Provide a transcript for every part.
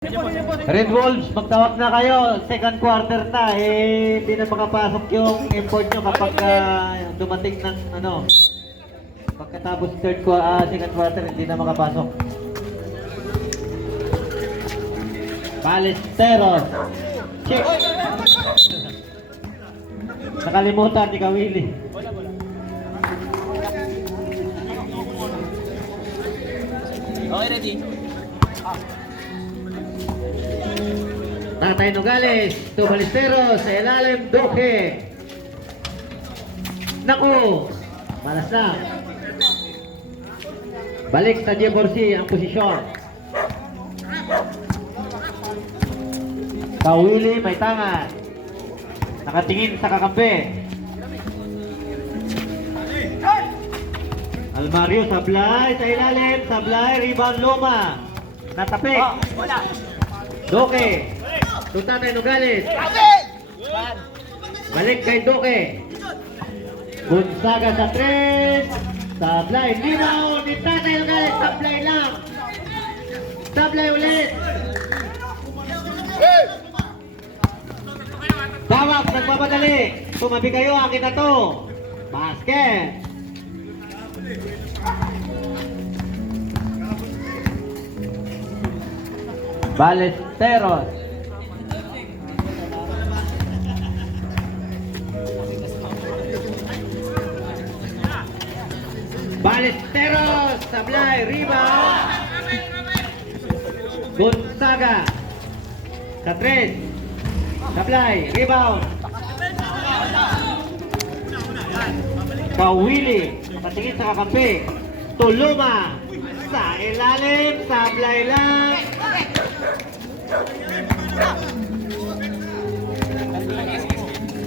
Red Wolves, magtawag na kayo. Second quarter na. Hindi na makapasok yung import nyo kapag dumating ng pagkatapos second quarter, hindi na makapasok. Ballesteros. Check. Nakalimutan ni Kawili. Okay, ready? Tatay Nogales, to Ballesteros, sa ilalim, Duque. Naku, malas na. Balik sa Jeborsi ang posisyon. Kawili may tangan. Nakatingin sa kakampi. Almario sablay sa ilalim, sablay, rebound Loma. Natapik. Duque. To Tatay Nogales. Balik kay Duque. Gonzaga sa 3. Sablay. Rebound ni Tatay Nogales. Sablay lang. Sablay ulit. Tawag, nagmamadali. Tumabi kayo, akin na to. Basket. Ballesteros. Ballesteros. Sablay, rebound. Gonzaga sa 3. Sablay, rebound. Kawili, patingin sa kakampi. Tuluma, sa ilalim, sablay lang.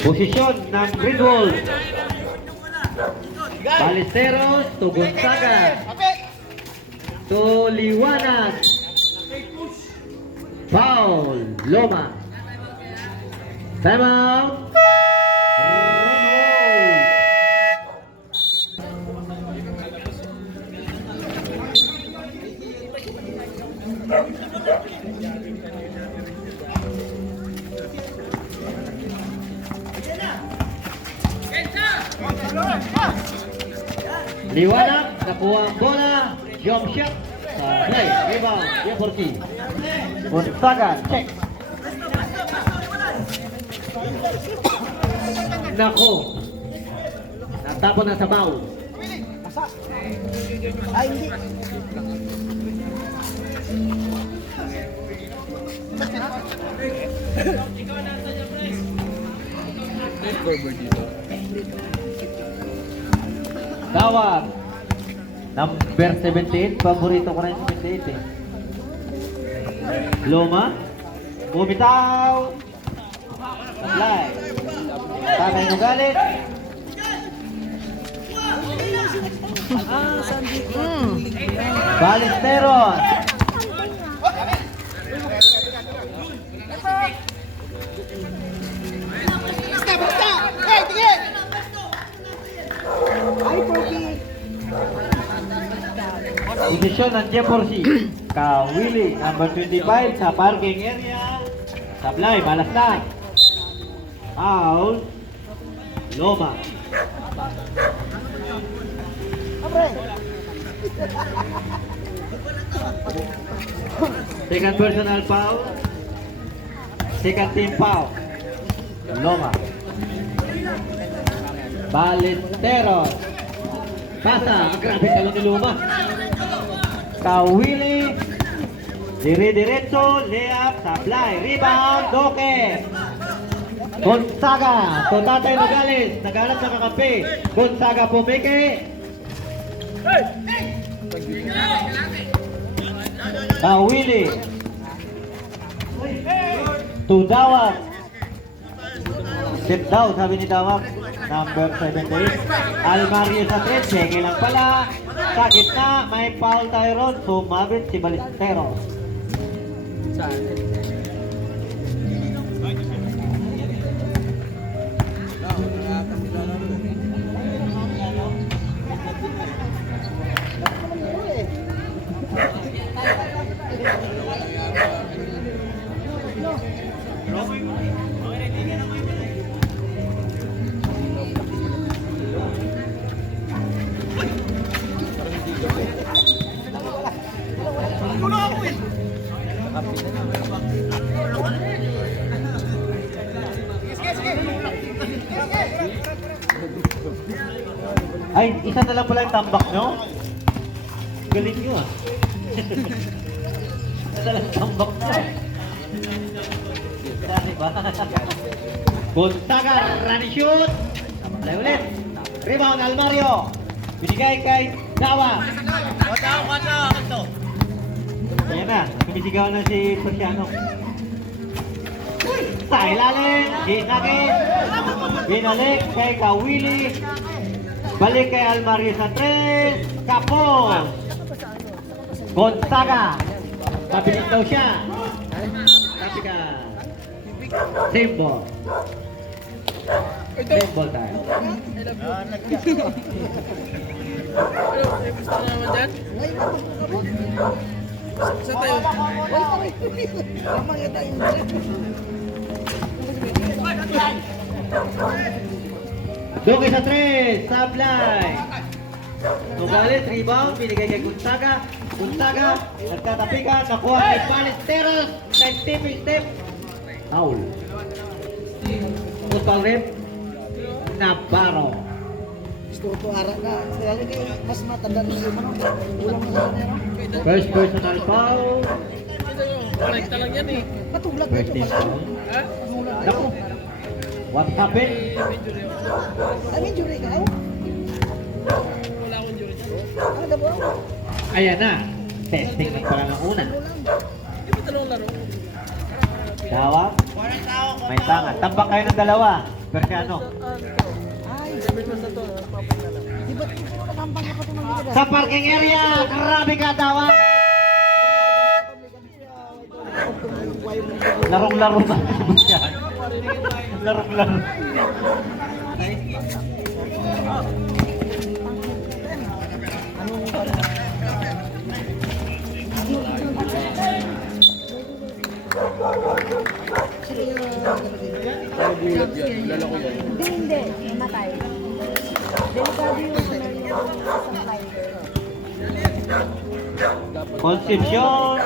Posisyon ng Red Wolves. Ballesteros to Gonzaga. To Liwanag. Foul, Loma. Time out. Liwanag, nakuha ang bola. Jump shot. Play, rebound, Jeborsi. Gonzaga, check. Nako. Natapon na sa bow. Ay, hindi. Tawag. Number 78. Paborito ko rin 78 eh. Loma. Bumitaw. Sablay. Tatay Nogales. Ballesteros. Posisyon ng Jeborsi. Kawili, number 25 sa parking area. Sablay, balas na. Foul. Loma. Second personal foul. Second team foul. Loma. Ballesteros. Pasa, grabe talong ni Loma. Kawili. Dire-diretso, layup, sablay, rebound, Duque. Gonzaga, to Tatay Nogales, naghanap sa kakampi. Gonzaga pumiki. Kawili. To Dawag. Step down, sabi ni Dawag. Number 78. Almario sa 3, sige lang pala. Sa gitna, may foul tayo ron. Sumabit si Ballesteros. Ay, isa na lang pala yung tambak nyo? Galing nyo ah. Isa na lang yung tambak nyo. Dati ba? Gonzaga, running shoot! Play ulit. Rebound, Almario. Binigay kay Dawa. Ayan na, kumisigaw na si Persiano. Sa ilalim, ginagin. Binalik kay Kawili. Balik kay Almario sa 3. Kapos. Gonzaga. Pabilis daw siya. Tapi ka. Symbol. Symbol tayo. Doge sa 3, sablay. Nugalit, rebound, binigay kay Gonzaga. Gonzaga, nagtatapikan, nakuha kay Palesteros. Scientific step. Foul. Total rep. Navarro. Gusto ko ara na. Kaya lagi mas matanda rin yung ano. Ulang na sa nero. First personal foul. Kolekta lang yan eh. Patulak First team foul. Ha? Naku. What happened? Ay, may jury ka. Wala akong jury. Ano ba? Ayan na. Testing lang pala ng una. Di ba dalawang laro? Dawa. May tanga. Tambak kayo ng dalawa. Persiano. Ay, di ba nakampang ka pa ito ng liga? Sa parking area. Grabe ka, Dawa. Larong-laro na. Larong-laro. Hindi. Namatay. Delikado yung supply. Concepcion.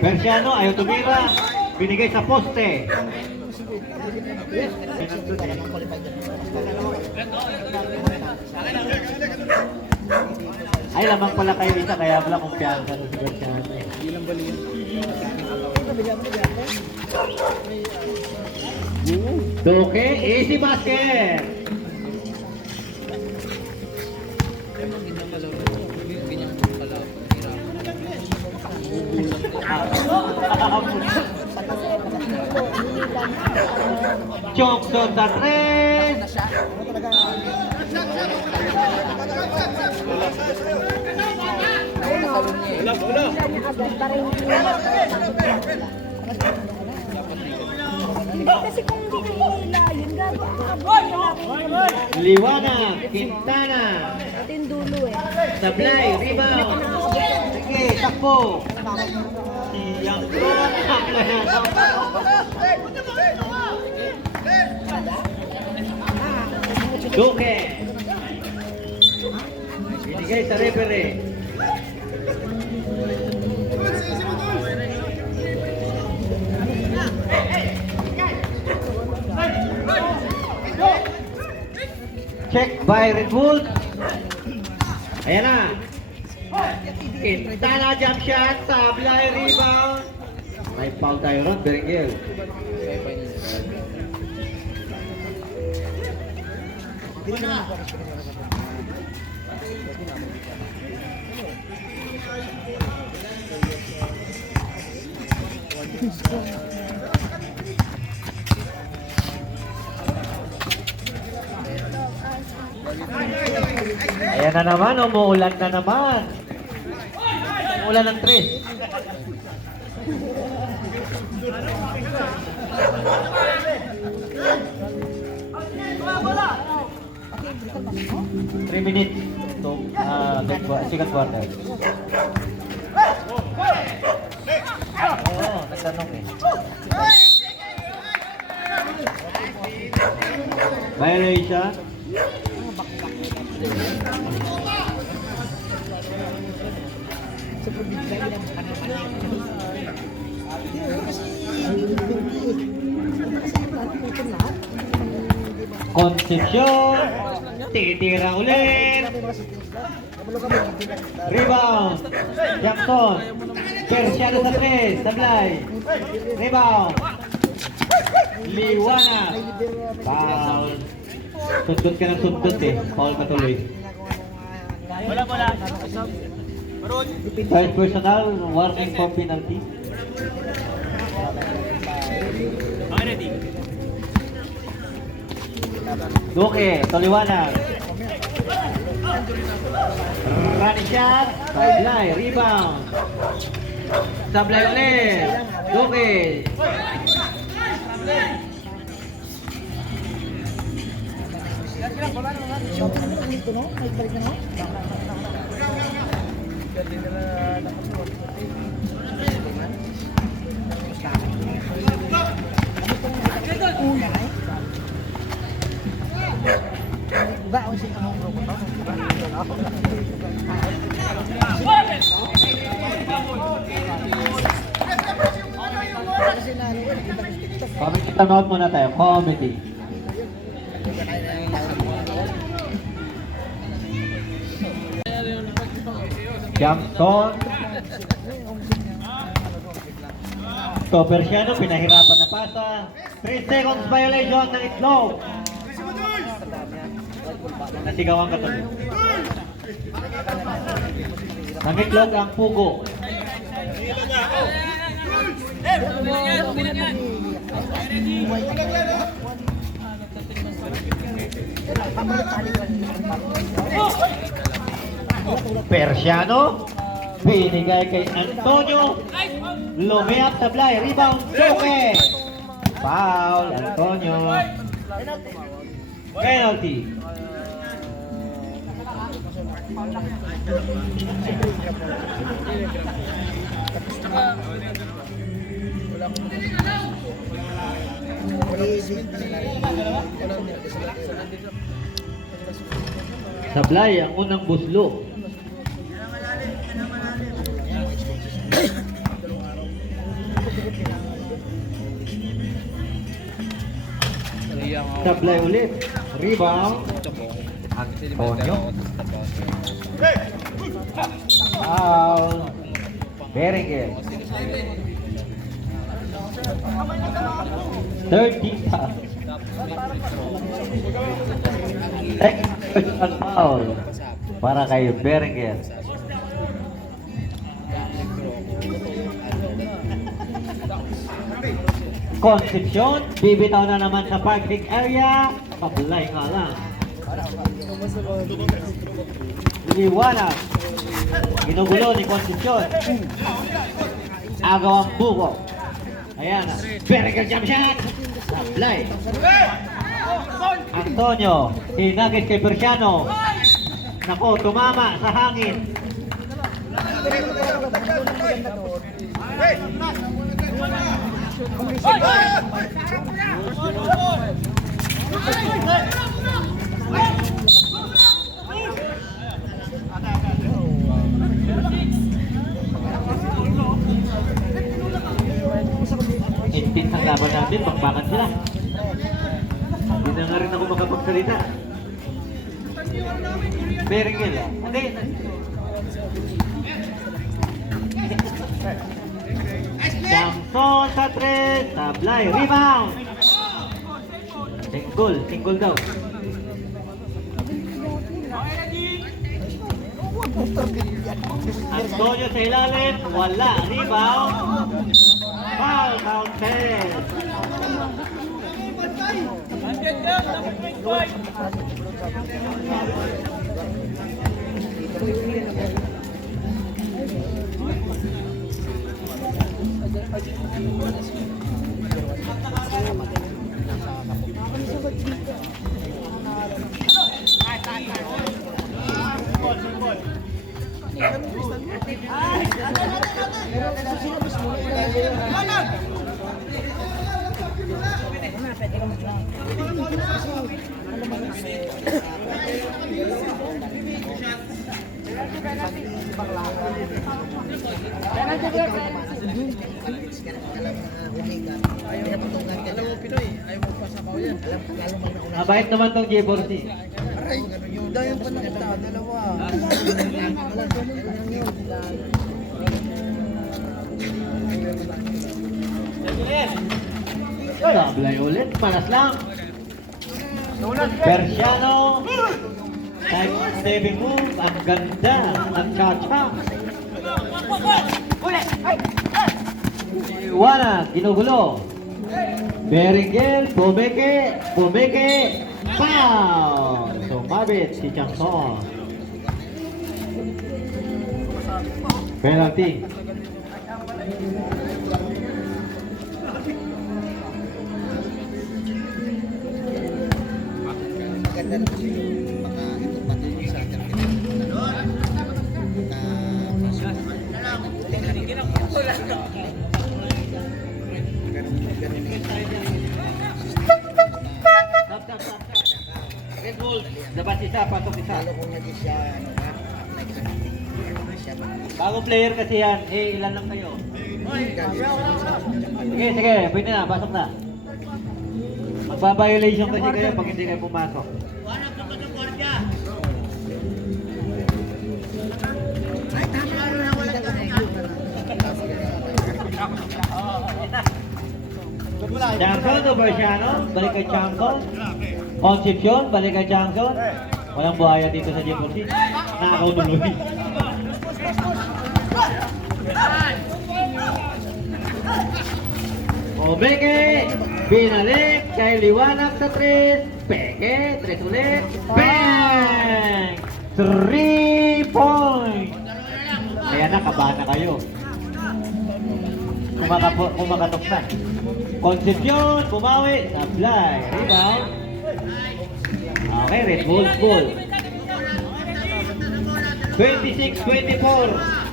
Persiano, ayaw tumira. Binigay sa poste. Ay, lamang pala kayo isa, kaya wala kumpiyansa na si Persiano. Doke, easy basket. Johnson sa 3. Kasi kung hindi nila, yun gagawin. Liwanag, Quintana. Ito yung dulo eh. Sablay, rebound. Sige, takbo. Si Yang Ron, sablay. Duque. Binigay sa referee. Check by Red Bull. Ayan na. Quintana jump shot, sablay, rebound. May foul tayo ron, Berenguer. Ayan na naman, umuulan na naman. Umuulan ng 3. Three minutes to second quarter. Oo, nagtanong eh. Violation. Sa probinsya, yun ang panamanan. Hindi mo kasi lahat. Concepcion. Titira ulit. Rebound. Jackson. Persiano sa 3. Sablay. Rebound. Liwanag. Foul. Sundot ka ng sundot eh. Foul ka tuloy. First personal. Warning for penalty. Duque. Toliwanag. Running shot. Sablay. Rebound. Sablay ulit. Duque. Shooting mo dito, no? May balik na, no? Ba, ang sing among grupo to. Comedy tanood muna tayo. Comedy. Jackson. So, Persiano, pinahirapan na pasa. 3 seconds violation ng itlog. Nasigawan ka tuloy. Ng itlog ang pugo. Persiano, binigay kay Antonio. Lumiap Sablay, rebound, Duque. Foul, Antonio. Penalty. Sablay ang unang buslo. Sablay ulit. Rebound. Antonio. Foul. Berenguer. 13 foul. Second foul para kay Berenguer. Concepcion, bibitaw na naman sa parking area. Pablay nga lang. Liwanag. Ginugulo ni Concepcion. Agaw ang buko. Ayan na. Berenguer jump shot. Pablay. Antonio, hinagis kay Persiano. Nako, tumama sa hangin. Intense ang laban natin, bakbakan sila. Hindi na nga rin ako makapagsalita. Berenguer ah. Hindi. Jackson sa 3. Sablay. Rebound. Single daw. Antonio sa ilalim. Wala. Rebound. Foul counted. Alam mo, Pinoy, ayaw mo pasabaw yan. Mabait naman tong J4C. Aray, dayon pa nakita, dalawa. Sablay ulit, malas lang. Persiano. Type 7 move, ang ganda, ang cha-cha. Iwana, ginugulo. Beringel, pumeke, pow! Sumabit si Changson. Penalty. Maganda na kasi yung mga ito pa din sa Stop. Red Bull, labas isa, pasok isa. lalo kung naging siya, ano ka, Bagong player kasi yan. Eh, ilan lang kayo? Sige, pwede na, pasok na. Magpa-violation kasi kayo pag hindi kayo pumasok. Johnson o Bersiano, balik kay Johnson. Concepcion, balik kay Johnson. Walang buhaya dito sa J4C. Nakakaw tuloy. Omeke, binalik kay Liwanag sa 3. Peke, 3 ulit. Bang! 3 point! Kaya nakabahan na kayo. Kumakatok na. Concepcion, bumawi, sablay, rebound. Okay, Red Bulls goal. 26-24,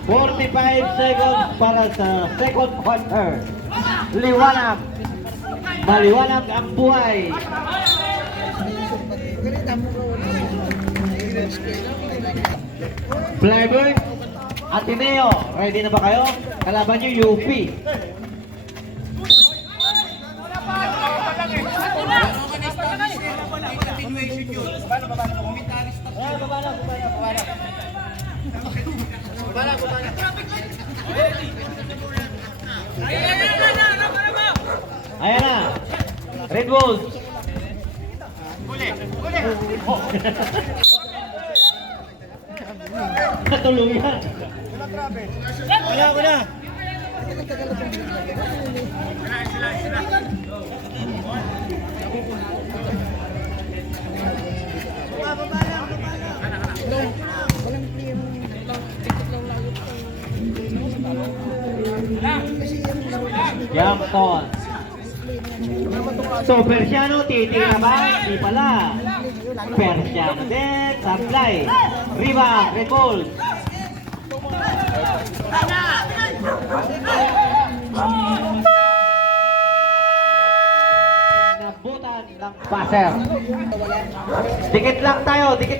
45 seconds para sa second quarter. Liwanag. Maliwanag ang buhay. Flyburn, Ateneo, ready na ba kayo? Kalaban nyo UP. Ayan na. Red Bulls. Natuluyan. Wala ko na. Yampton. So, Persiano, titira ba? Di pala. Persiano din, sablay. Rebound, Red Bulls. Nabutan ng passer. Dikit lang tayo, dikit.